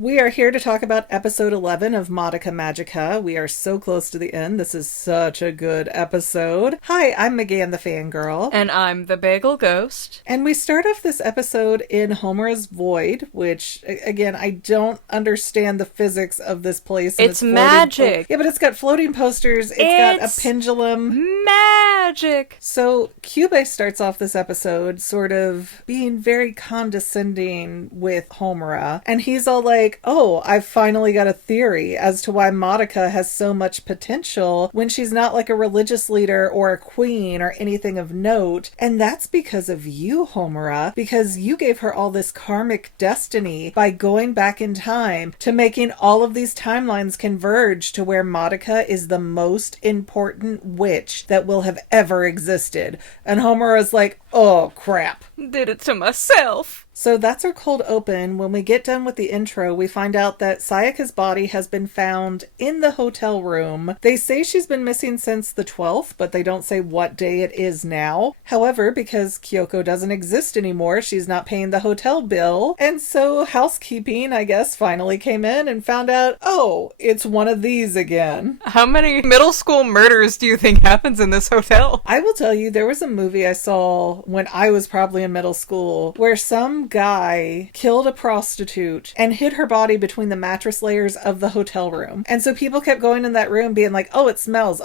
We are here to talk about episode 11 of Madoka Magica. We are so close to the end. This is such a good episode. Hi, I'm Megan the Fangirl. And I'm the Bagel Ghost. And we start off this episode in Homura's Void, which, again, I don't understand the physics of this place. It's magic. Yeah, but it's got floating posters. It's got a pendulum. Magic. So Kyubey starts off this episode sort of being very condescending with Homura. And he's all like, oh, I've finally got a theory as to why Madoka has so much potential when she's not like a religious leader or a queen or anything of note. And that's because of you, Homura, because you gave her all this karmic destiny by going back in time to making all of these timelines converge to where Madoka is the most important witch that will have ever existed. And Homura's like, oh, crap. Did it to myself. So that's our cold open. When we get done with the intro, we find out that Sayaka's body has been found in the hotel room. They say she's been missing since the 12th, but they don't say what day it is now. However, because Kyoko doesn't exist anymore, she's not paying the hotel bill. And so housekeeping, I guess, finally came in and found out, oh, it's one of these again. How many middle school murders do you think happens in this hotel? I will tell you, there was a movie I saw when I was probably in middle school where some guy killed a prostitute and hid her body between the mattress layers of the hotel room. And so people kept going in that room being like, oh, it smells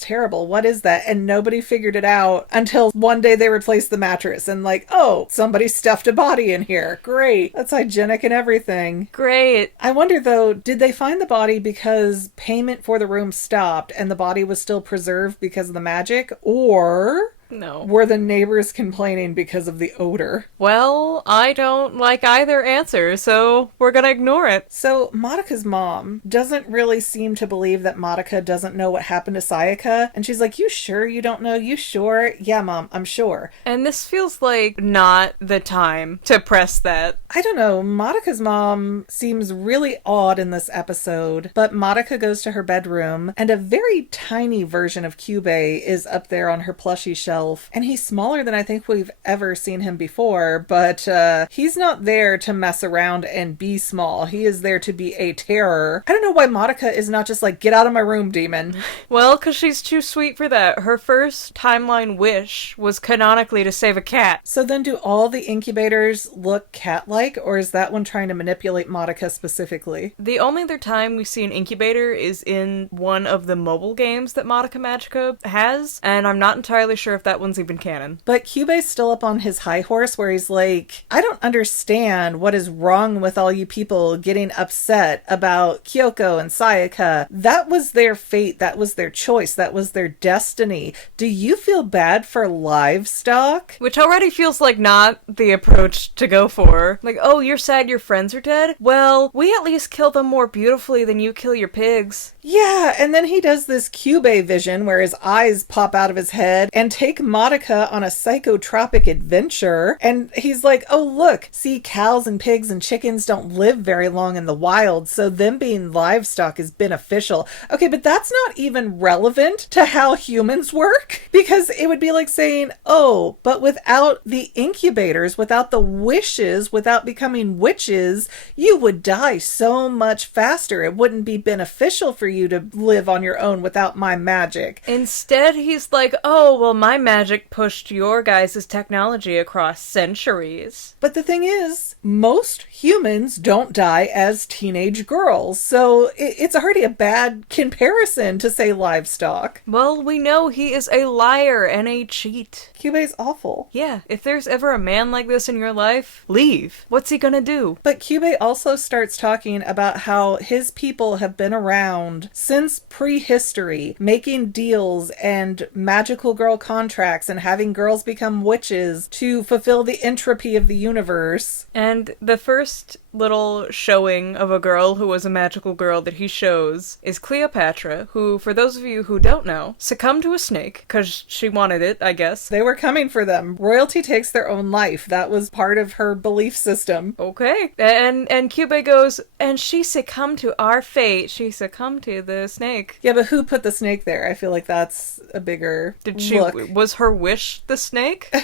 terrible. What is that? And nobody figured it out until one day they replaced the mattress and like, oh, somebody stuffed a body in here. Great. That's hygienic and everything. Great. I wonder though, did they find the body because payment for the room stopped and the body was still preserved because of the magic? Or... no. were the neighbors complaining because of the odor? Well, I don't like either answer, so we're gonna ignore it. So, Madoka's mom doesn't really seem to believe that Madoka doesn't know what happened to Sayaka, and she's like, you sure you don't know? You sure? Yeah, Mom, I'm sure. And this feels like not the time to press that. I don't know, Madoka's mom seems really odd in this episode, but Madoka goes to her bedroom, and a very tiny version of Kyubey is up there on her plushie shelf. And he's smaller than I think we've ever seen him before, but he's not there to mess around and be small. He is there to be a terror. I don't know why Madoka is not just like, get out of my room, demon. Well, because she's too sweet for that. Her first timeline wish was canonically to save a cat. So then do all the incubators look cat-like, or is that one trying to manipulate Madoka specifically? The only other time we see an incubator is in one of the mobile games that Madoka Magica has, and I'm not entirely sure if that one's even canon. But Kyubey's still up on his high horse where he's like, I don't understand what is wrong with all you people getting upset about Kyoko and Sayaka. That was their fate. That was their choice. That was their destiny. Do you feel bad for livestock? Which already feels like not the approach to go for. Like, oh, you're sad your friends are dead? Well, we at least kill them more beautifully than you kill your pigs. Yeah, and then he does this Kyubey vision where his eyes pop out of his head and take Madoka on a psychotropic adventure. And he's like, oh, look, see, cows and pigs and chickens don't live very long in the wild, so them being livestock is beneficial. Okay, but that's not even relevant to how humans work, because it would be like saying, oh, but without the incubators, without the wishes, without becoming witches, you would die so much faster. It wouldn't be beneficial for you to live on your own without my magic. Instead, he's like, oh, well, my magic pushed your guys' technology across centuries. But the thing is, most humans don't die as teenage girls, so it's already a bad comparison to say livestock. Well, we know he is a liar and a cheat. Kyubey's awful. Yeah, if there's ever a man like this in your life, leave. What's he gonna do? But Kyubey also starts talking about how his people have been around since prehistory, making deals and magical girl contracts and having girls become witches to fulfill the entropy of the universe. And the first little showing of a girl who was a magical girl that he shows is Cleopatra, who, for those of you who don't know, succumbed to a snake because she wanted it, I guess. They were coming for them. Royalty takes their own life. That was part of her belief system. Okay. And Kyubey goes, and she succumbed to our fate. She succumbed to the snake. Yeah, but who put the snake there? I feel like that's a bigger look. Was her wish the snake?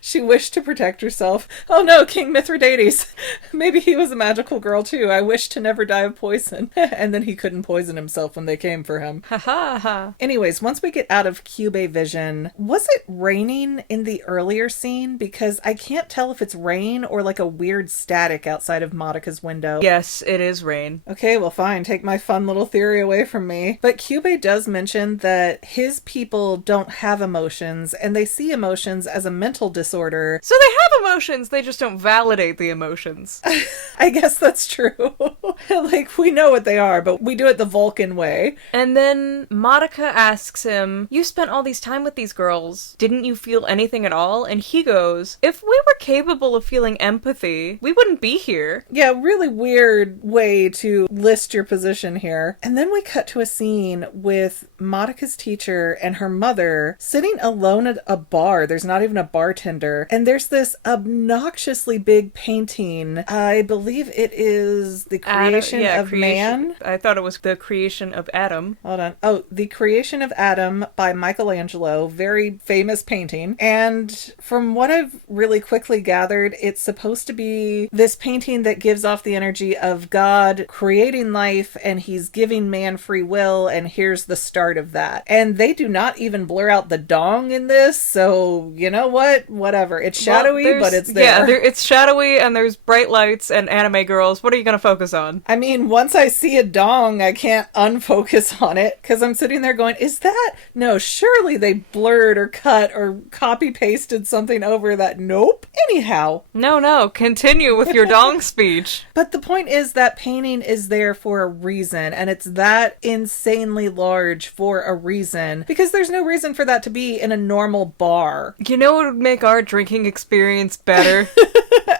She wished to protect herself. Oh no, King Mithridates. Maybe he was a magical girl too. I wish to never die of poison. And then he couldn't poison himself when they came for him. Ha ha ha. Anyways, once we get out of Kyubey vision, was it raining in the earlier scene? Because I can't tell if it's rain or like a weird static outside of Madoka's window. Yes, it is rain. Okay, well fine, take my fun little theory away from me. But Kyubey does mention that his people don't have emotions, and they see emotions as a mental disorder. So they have emotions, they just don't validate the emotions. I guess that's true. Like, we know what they are, but we do it the Vulcan way. And then Madoka asks him, you spent all these time with these girls. Didn't you feel anything at all? And he goes, if we were capable of feeling empathy, we wouldn't be here. Yeah, really weird way to list your position here. And then we cut to a scene with Madoka's teacher and her mother sitting alone at a bar. There's not even a bartender. And there's this obnoxiously big painting. I believe it is The Creation of Man. I thought it was The Creation of Adam. Hold on. Oh, The Creation of Adam by Michelangelo. Very famous painting. And from what I've really quickly gathered, it's supposed to be this painting that gives off the energy of God creating life, and he's giving man free will, and here's the start of that. And they do not even blur out the dong in this, so you know what? Whatever. It's shadowy, but it's there. Yeah, it's shadowy, and there's bright lights and anime girls. What are you going to focus on? I mean, once I see a dong, I can't unfocus on it, because I'm sitting there going, is that? No, surely they blurred or cut or copy-pasted something over that. Nope. Anyhow. No, continue with your dong speech. But the point is that painting is there for a reason, and it's that insanely large for a reason, because there's no reason for that to be in a normal bar. You know what would make our drinking experience better?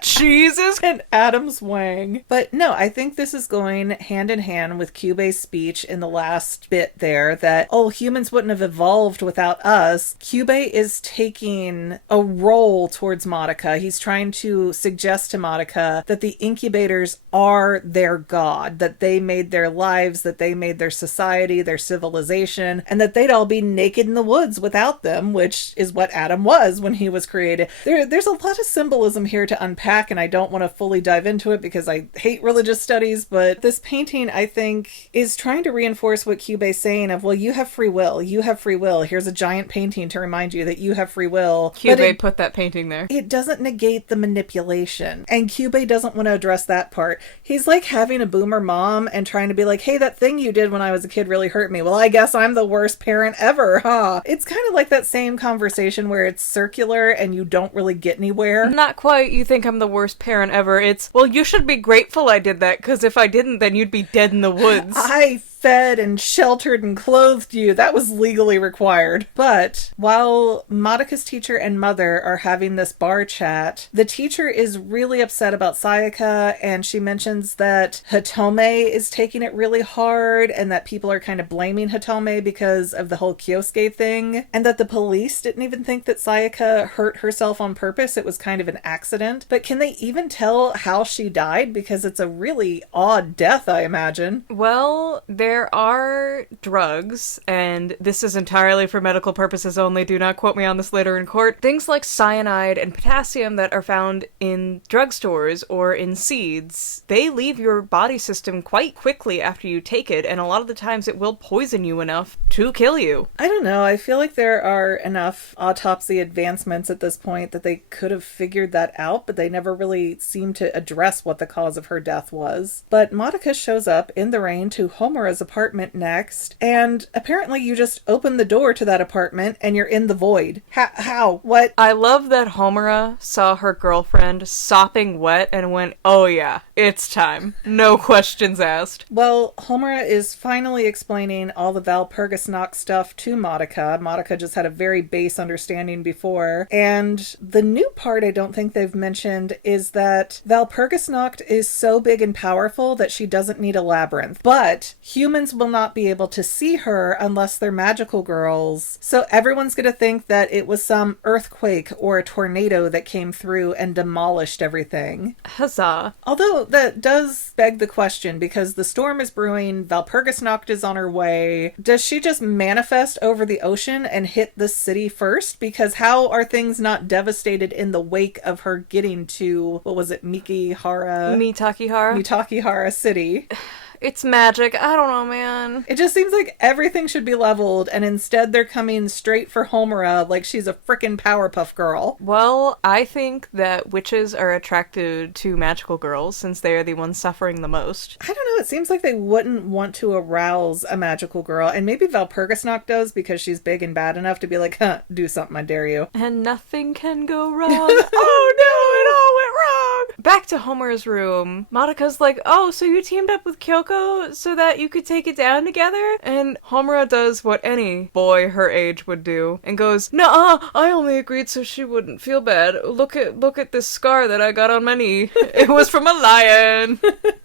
Jesus! And Adam's Wang. But no, I think this is going hand in hand with Kyubey's speech in the last bit there that, oh, humans wouldn't have evolved without us. Kyubey is taking a role towards Madoka. He's trying to suggest to Madoka that the incubators are their god, that they made their lives, that they made their society, their civilization, and that they'd all be naked in the woods without them, which is what Adam was when he was created. There's a lot of symbolism here to unpack, and I don't want to fully dive into it because I hate religious studies, but this painting, I think, is trying to reinforce what Kyubey's saying of, well, you have free will. You have free will. Here's a giant painting to remind you that you have free will. Kyubey put that painting there. It doesn't negate the manipulation, and Kyubey doesn't want to address that part. He's like having a boomer mom and trying to be like, hey, that thing you did when I was a kid really hurt me. Well, I guess I'm the worst parent ever, huh? It's kind of like that same conversation where it's circular and you don't really get anywhere. Not quite. You think I'm the worst parent ever. It's, well, you should be grateful I did that, because if I didn't, then you'd be dead in the woods. I fed and sheltered and clothed you. That was legally required. But while Madoka's teacher and mother are having this bar chat, the teacher is really upset about Sayaka, and she mentions that Hitome is taking it really hard and that people are kind of blaming Hitome because of the whole Kyosuke thing, and that the police didn't even think that Sayaka hurt herself on purpose. It was kind of an accident. But can they even tell how she died? Because it's a really odd death, I imagine. Well, there are drugs, and this is entirely for medical purposes only, do not quote me on this later in court, things like cyanide and potassium that are found in drugstores or in seeds. They leave your body system quite quickly after you take it, and a lot of the times it will poison you enough to kill you. I don't know. I feel like there are enough autopsy advancements at this point that they could have figured that out, but they never really seem to address what the cause of her death was. But Madoka shows up in the rain to Homura's apartment next, and apparently you just open the door to that apartment and you're in the void. How? What? I love that Homura saw her girlfriend sopping wet and went, oh yeah, it's time. No questions asked. Well, Homura is finally explaining all the Valpurgisnacht stuff to Madoka. Madoka just had a very base understanding before, and the new part I don't think they've mentioned is that Valpurgisnacht is so big and powerful that she doesn't need a labyrinth. But humans will not be able to see her unless they're magical girls. So everyone's going to think that it was some earthquake or a tornado that came through and demolished everything. Huzzah. Although that does beg the question, because the storm is brewing, Valpurgisnacht is on her way. Does she just manifest over the ocean and hit the city first? Because how are things not devastated in the wake of her getting to, what was it, Mitakihara City? It's magic. I don't know, man. It just seems like everything should be leveled, and instead they're coming straight for Homura like she's a frickin' Powerpuff Girl. Well, I think that witches are attracted to magical girls since they are the ones suffering the most. I don't know, it seems like they wouldn't want to arouse a magical girl, and maybe Valpurgisnacht does because she's big and bad enough to be like, huh, do something, I dare you. And nothing can go wrong. Oh no, it all went wrong! Back to Homer's room. Madoka's like, oh, so you teamed up with Kyoko so that you could take it down together? And Homura does what any boy her age would do and goes, nuh-uh, I only agreed so she wouldn't feel bad. Look at this scar that I got on my knee. It was from a lion.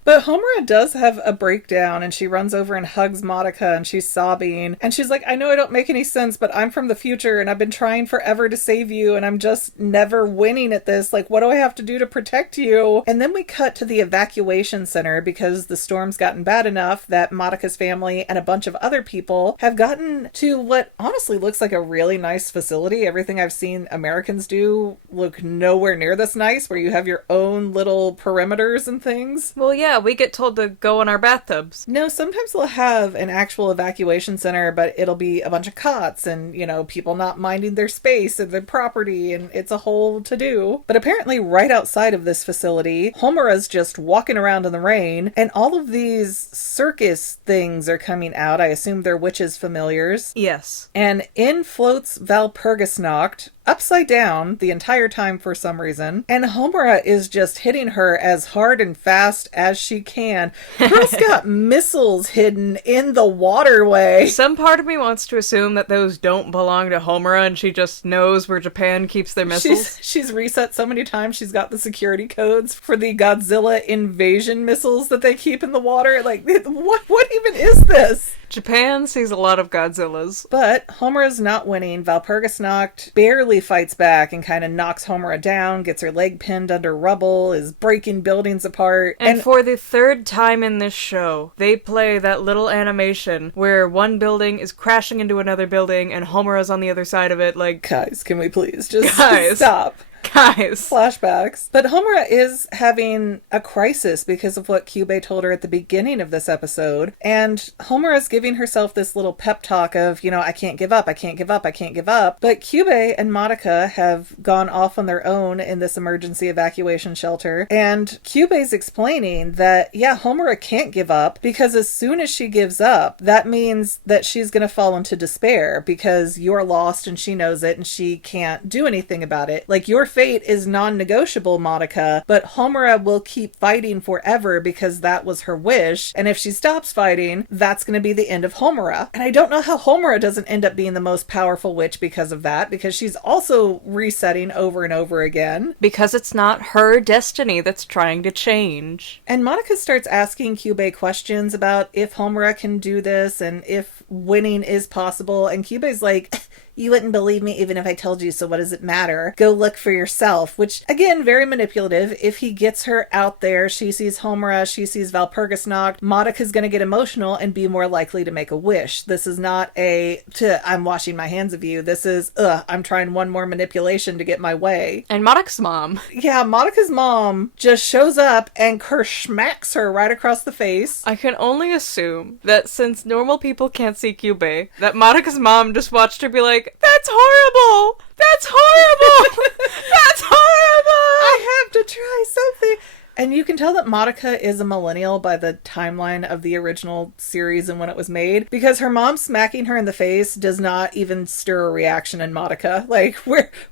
But Homura does have a breakdown, and she runs over and hugs Madoka, and she's sobbing. And she's like, I know I don't make any sense, but I'm from the future, and I've been trying forever to save you, and I'm just never winning at this. Like, what do I have to do to protect you? And then we cut to the evacuation center because the storm's gotten bad enough that Madoka's family and a bunch of other people have gotten to what honestly looks like a really nice facility. Everything I've seen Americans do look nowhere near this nice, where you have your own little perimeters and things. Well, yeah, we get told to go in our bathtubs. No, sometimes they'll have an actual evacuation center, but it'll be a bunch of cots and, you know, people not minding their space and their property, and it's a whole to-do. But apparently right outside of this facility, Homura's just walking around in the rain, and all of these circus things are coming out. I assume they're witches' familiars. Yes. And in floats Valpurgisnacht, upside down the entire time for some reason, and Homura is just hitting her as hard and fast as she can. Girl's got missiles hidden in the waterway. Some part of me wants to assume that those don't belong to Homura and she just knows where Japan keeps their missiles. She's reset so many times she's got the security codes for the Godzilla invasion missiles that they keep in the water. Like, what even is this? Japan sees a lot of Godzillas. But Homura's not winning. Valpurgisnacht barely fights back and kind of knocks Homura down, gets her leg pinned under rubble, is breaking buildings apart. And for the third time in this show, they play that little animation where one building is crashing into another building and Homura's on the other side of it, like... Guys, can we please just Guys. stop? Guys. Flashbacks. But Homura is having a crisis because of what Kyubey told her at the beginning of this episode. And Homura is giving herself this little pep talk of, you know, I can't give up, I can't give up, I can't give up. But Kyubey and Madoka have gone off on their own in this emergency evacuation shelter. And Kyubey's explaining that, yeah, Homura can't give up because as soon as she gives up, that means that she's going to fall into despair because you're lost and she knows it and she can't do anything about it. Like, your fate is non-negotiable, Madoka, but Homura will keep fighting forever because that was her wish, and if she stops fighting, that's going to be the end of Homura. And I don't know how Homura doesn't end up being the most powerful witch because of that, because she's also resetting over and over again. Because it's not her destiny that's trying to change. And Madoka starts asking Kyubey questions about if Homura can do this and if winning is possible, and Kyubey's like... You wouldn't believe me even if I told you, so what does it matter? Go look for yourself, which, again, very manipulative. If he gets her out there, she sees Homura, she sees Valpurgisnacht, Madoka's going to get emotional and be more likely to make a wish. This is not I'm washing my hands of you. This is, I'm trying one more manipulation to get my way. And Madoka's mom. Yeah, Madoka's mom just shows up and smacks her right across the face. I can only assume that since normal people can't see Kyubey, that Madoka's mom just watched her be like, that's horrible! That's horrible! That's horrible! I have to try something. And you can tell that Madoka is a millennial by the timeline of the original series and when it was made, because her mom smacking her in the face does not even stir a reaction in Madoka. Like,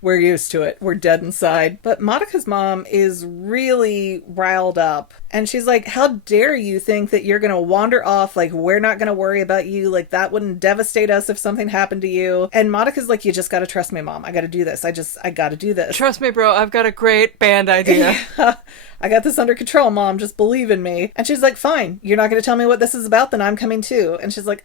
we're used to it. We're dead inside. But Madoka's mom is really riled up. And she's like, how dare you think that you're going to wander off? Like, we're not going to worry about you. Like, that wouldn't devastate us if something happened to you. And Madoka's like, you just got to trust me, Mom. I got to do this. I got to do this. Trust me, bro. I've got a great band idea. Yeah. I got this under control, Mom. Just believe in me. And she's like, fine. You're not going to tell me what this is about? Then I'm coming too. And she's like,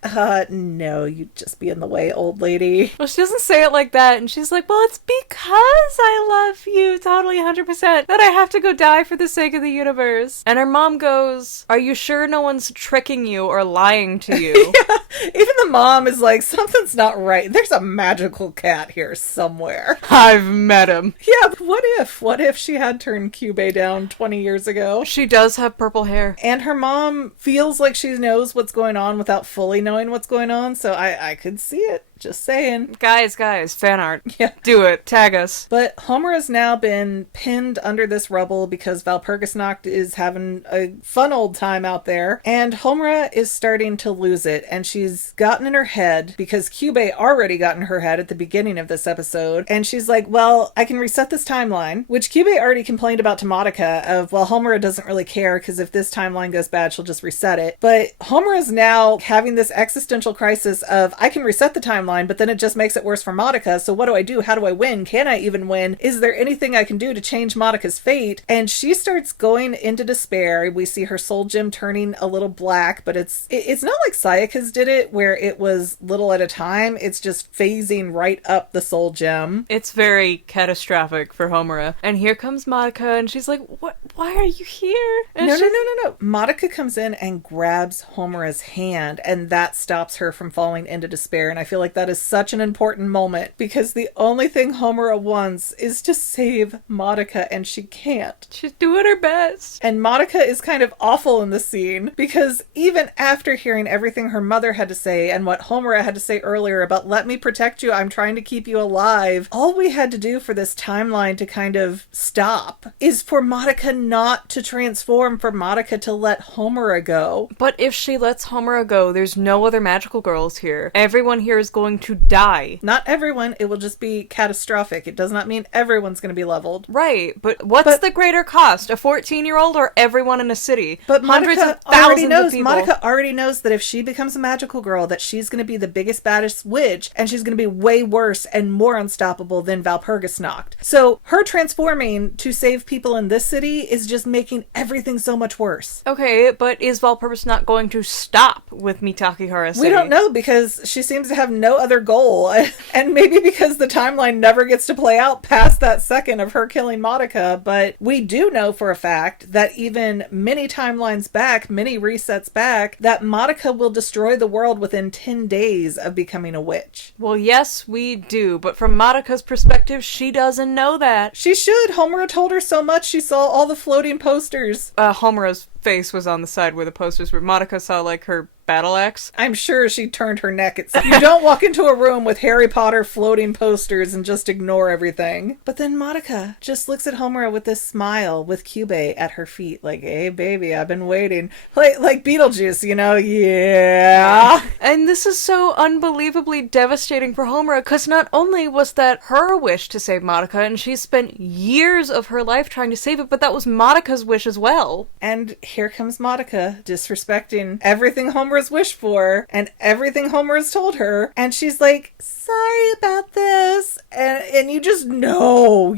no, you'd just be in the way, old lady. Well, she doesn't say it like that. And she's like, well, it's because I love you totally 100% that I have to go die for the sake of the universe. And her mom goes, are you sure no one's tricking you or lying to you? Yeah. Even the mom is like, something's not right. There's a magical cat here somewhere. I've met him. Yeah, but what if she had turned Kyubey down 20 years ago? She does have purple hair. And her mom feels like she knows what's going on without fully knowing what's going on, so I could see it. Just saying. Guys, fan art. Yeah. Do it. Tag us. But Homura's now been pinned under this rubble because Valpurgisnacht is having a fun old time out there. And Homura is starting to lose it. And she's gotten in her head, because Kyubey already got in her head at the beginning of this episode. And she's like, well, I can reset this timeline, which Kyubey already complained about to Madoka of, well, Homura doesn't really care because if this timeline goes bad, she'll just reset it. But Homura's now having this existential crisis of, I can reset the timeline, but then it just makes it worse for Madoka. So what do I do? How do I win? Can I even win? Is there anything I can do to change Madoka's fate? And she starts going into despair. We see her soul gem turning a little black, but it's not like Sayaka's did it, where it was little at a time. It's just phasing right up the soul gem. It's very catastrophic for Homura. And here comes Madoka, and she's like, what? Why are you here? And No. Madoka comes in and grabs Homura's hand, and that stops her from falling into despair. And I feel like that is such an important moment, because the only thing Homura wants is to save Madoka, and she can't. She's doing her best. And Madoka is kind of awful in the scene, because even after hearing everything her mother had to say and what Homura had to say earlier about, let me protect you, I'm trying to keep you alive, all we had to do for this timeline to kind of stop is for Madoka not to transform, for Madoka to let Homura go. But if she lets Homura go, there's no other magical girls here. Everyone here is going to die. Not everyone, it will just be catastrophic. It does not mean everyone's going to be leveled. Right, but what's the greater cost? A 14-year-old or everyone in a city? But hundreds Madoka of thousands knows, of people. Madoka already knows that if she becomes a magical girl, that she's going to be the biggest, baddest witch, and she's going to be way worse and more unstoppable than Valpurgisnacht. So her transforming to save people in this city is just making everything so much worse. Okay, but is Valpurgisnacht going to stop with Mitakihara City? We don't know, because she seems to have no other goal. And maybe because the timeline never gets to play out past that second of her killing Madoka. But we do know for a fact that even many timelines back, many resets back, that Madoka will destroy the world within 10 days of becoming a witch. Well, yes, we do. But from Madoka's perspective, she doesn't know that. She should. Homura told her so much. She saw all the floating posters. Homura's face was on the side where the posters were. Madoka saw, like, her battle axe. I'm sure she turned her neck at some. You don't walk into a room with Harry Potter floating posters and just ignore everything. But then Madoka just looks at Homura with this smile, with Kyubey at her feet, like, hey baby, I've been waiting. Like Beetlejuice, you know? Yeah. And this is so unbelievably devastating for Homura, because not only was that her wish to save Madoka, and she spent years of her life trying to save it, but that was Madoka's wish as well. And here comes Madoka, disrespecting everything Homura's wished for, and everything Homura's told her, and she's like, sorry about this, and you just know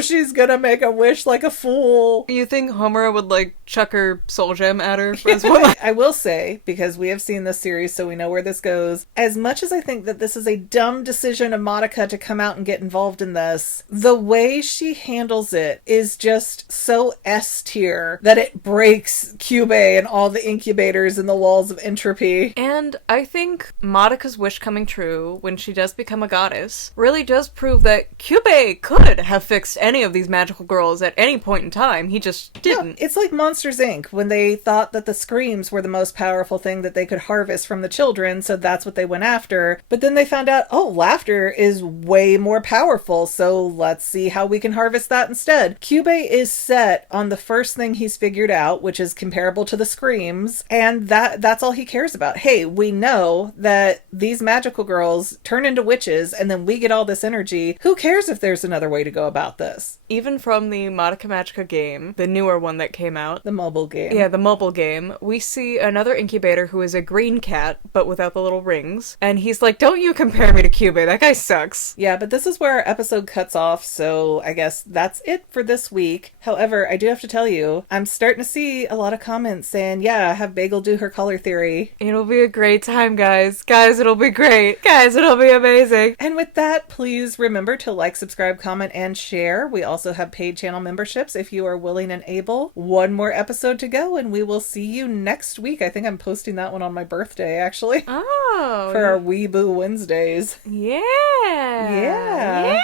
she's gonna make a wish like a fool. You think Homura would, like, chuck her soul gem at her as well? I will say, because we have seen this series, so we know where this goes, as much as I think that this is a dumb decision of Madoka to come out and get involved in this, the way she handles it is just so S tier that it breaks Kyubey and all the incubators and the walls of entropy. And I think Madoka's wish coming true, when she does become a goddess, really does prove that Kyubey could have fixed any of these magical girls at any point in time. He just didn't. Yeah, it's like Monsters, Inc., when they thought that the screams were the most powerful thing that they could harvest from the children, so that's what they went after. But then they found out, oh, laughter is way more powerful, so let's see how we can harvest that instead. Kyubey is set on the first thing he's figured out, which is comparable to the screams, and that's all he cares about. Hey, we know that these magical girls fangirls turn into witches and then we get all this energy. Who cares if there's another way to go about this? Even from the Madoka Magica game, the newer one that came out. The mobile game. Yeah, the mobile game. We see another incubator who is a green cat, but without the little rings. And he's like, don't you compare me to Kyubey, that guy sucks. Yeah, but this is where our episode cuts off, so I guess that's it for this week. However, I do have to tell you, I'm starting to see a lot of comments saying, yeah, have Bagel do her color theory. It'll be a great time, guys. Guys, it'll be great. Guys, it'll be amazing. And with that, please remember to like, subscribe, comment, and share. We also have paid channel memberships if you are willing and able. One more episode to go, and we will see you next week. I think I'm posting that one on my birthday, actually. Oh. For our Weeboo Wednesdays. Yeah. Yeah.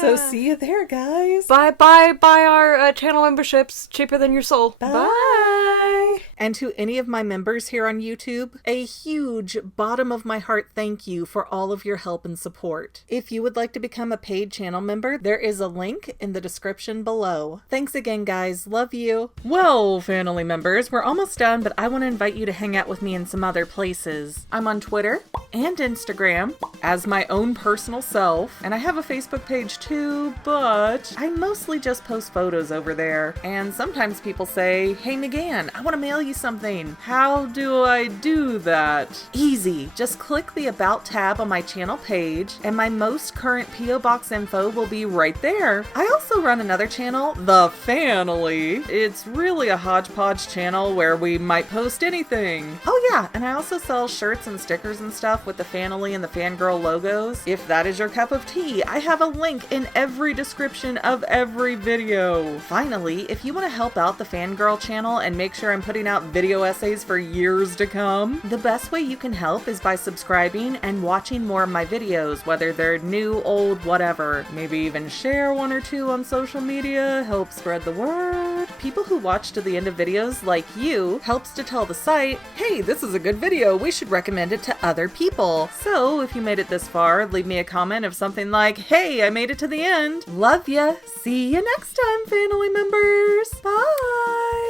So see you there, guys. Buy our channel memberships. Cheaper than your soul. Bye. And to any of my members here on YouTube, a huge bottom of my heart thank you for all of your help and support. If you would like to become a paid channel member, there is a link in the description below. Thanks again, guys. Love you. Well, family members, we're almost done, but I want to invite you to hang out with me in some other places. I'm on Twitter and Instagram as my own personal self, and I have a Facebook page too, but I mostly just post photos over there. And sometimes people say, hey McGann, I want to mail you something. How do I do that? Easy. Just click the About tab on my channel page, and my most current P.O. Box info will be right there. I also run another channel, The Family. It's really a hodgepodge channel where we might post anything. Oh yeah, and I also sell shirts and stickers and stuff with the Family and the Fangirl logos. If that is your cup of tea, I have a link in every description of every video. Finally, if you want to help out the Fangirl channel and make sure I'm putting out video essays for years to come, the best way you can help is by subscribing and watching more of my videos, whether they're new, old, whatever. Maybe even share one or two on social media, help spread the word. People who watch to the end of videos, like you, helps to tell the site, hey, this is a good video, we should recommend it to other people. So if you made it this far, leave me a comment of something like, hey, I made it to the end. Love ya. See you next time, family members. Bye.